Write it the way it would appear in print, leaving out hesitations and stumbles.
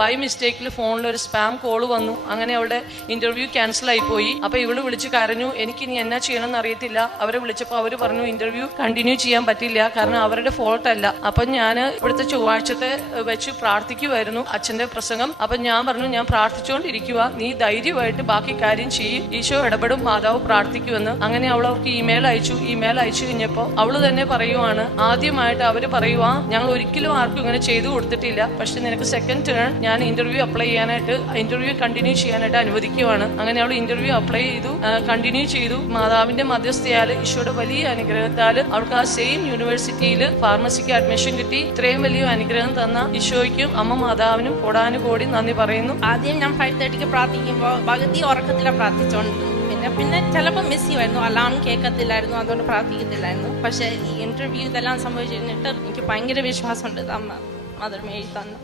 By മിസ്റ്റേക്കിൽ ഫോണിൽ ഒരു spam call വന്നു. അങ്ങനെ അവളുടെ ഇന്റർവ്യൂ ക്യാൻസൽ ആയി പോയി. അപ്പൊ ഇവള് വിളിച്ച് കരഞ്ഞു, എനിക്ക് ഇനി എന്നാ ചെയ്യണമെന്ന് അറിയത്തില്ല. അവരെ വിളിച്ചപ്പോൾ അവര് പറഞ്ഞു ഇന്റർവ്യൂ കണ്ടിന്യൂ ചെയ്യാൻ പറ്റില്ല, കാരണം അവരുടെ ഫോൾട്ട് അല്ല. അപ്പൊ ഞാൻ ഇവിടുത്തെ ചൊവ്വാഴ്ചത്തെ വെച്ച് പ്രാർത്ഥിക്കുമായിരുന്നു അച്ഛന്റെ പ്രസംഗം. അപ്പൊ ഞാൻ പറഞ്ഞു, ഞാൻ പ്രാർത്ഥിച്ചുകൊണ്ടിരിക്കുക, നീ ധൈര്യമായിട്ട് ബാക്കി കാര്യം ചെയ്യും, ഈശോ ഇടപെടും, മാതാവ് പ്രാർത്ഥിക്കുമെന്ന്. അങ്ങനെ അവൾക്ക് ഇമെയിൽ അയച്ചു. ഇമെയിൽ അയച്ചു കഴിഞ്ഞപ്പോൾ അവള് തന്നെ പറയുവാണ്, ആദ്യമായിട്ട് അവര് പറയുവാ, ഞങ്ങൾ ഒരിക്കലും ആർക്കും ഇങ്ങനെ ചെയ്തു കൊടുത്തിട്ടില്ല, പക്ഷെ നിനക്ക് സെക്കൻഡ് ടേൺ ഞാൻ ഇന്റർവ്യൂ അപ്ലൈ ചെയ്യാനായിട്ട്, ഇന്റർവ്യൂ കണ്ടിന്യൂ ചെയ്യാനായിട്ട് അനുവദിക്കുവാണ്. അങ്ങനെ അവൾ ഇന്റർവ്യൂ അപ്ലൈ ചെയ്തു, കണ്ടിന്യൂ ചെയ്തു. മാതാവിന്റെ മധ്യസ്ഥയാൽ, ഈശോയുടെ വലിയ അനുഗ്രഹത്താൽ അവൾക്ക് ആ സെയിം യൂണിവേഴ്സിറ്റിയിൽ ഫാർമസിക്ക് അഡ്മിഷൻ കിട്ടി. ഇത്രയും വലിയ അനുഗ്രഹം തന്ന ഈശോയ്ക്കും അമ്മ മാതാവിനും കോടാനുകോടി നന്ദി പറയുന്നു. ആദ്യം ഞാൻ 5:30 പ്രാർത്ഥിക്കുമ്പോൾ പകുതി ഉറക്കത്തിലാണ് പ്രാർത്ഥിച്ചോണ്ടിരുന്നു. പിന്നെ ചിലപ്പോൾ മിസ് ചെയ്യുമായിരുന്നു, അലാം കേൾക്കത്തില്ലായിരുന്നു, അതുകൊണ്ട് പ്രാർത്ഥിക്കത്തില്ലായിരുന്നു. പക്ഷെ ഈ ഇന്റർവ്യൂ ഇതെല്ലാം സംഭവിച്ചിരുന്നിട്ട് എനിക്ക് ഭയങ്കര വിശ്വാസമുണ്ട് അമ്മ മദർ മേരി തന്നു.